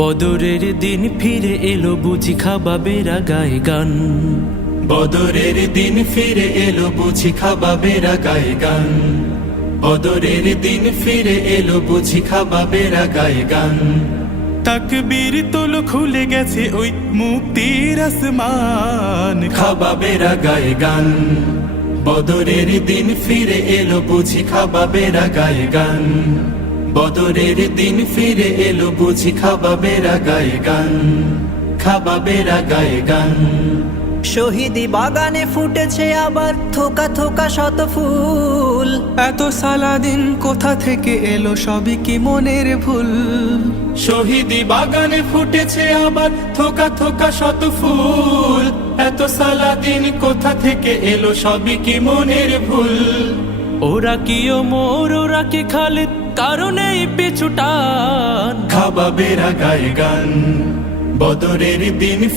বদরের দিন ফিরে এলো বুঝি খাবাবেরা গায়ে গান। বদরের দিন ফিরে এলো বুঝি খাবাবেরা গায়ে গান। বদরের দিন ফিরে এলো বুঝি খাবাবেরা গায়ে গান। তাকবীর তোলো খুলে গেছে ওই মুক্তির আসমান। খাবাবেরা গায়ে গান। বদরের দিন ফিরে এলো বুঝি খাবাবেরা গায়ে গান। বদরের দিন ফিরে এলো বুঝি খাবাবেরা গায়ে গান। খাবাবেরা গায়ে গান। শহীদি বাগানে ফুটেছে আবার থোকা থোকা শত ফুল। এত সালাদিন কোথা থেকে এলো সবই কি মনের ভুল। শহীদি বাগানে ফুটেছে আবার থোকা থোকা শত ফুল। এত সালাদিন কোথা থেকে এলো সবই কি মনের ভুল। ওরা কি ওমর ওরা কি খালিদ কারণেই পিছুটান। খাবাবেরা গায়ে গান। বদরের দিন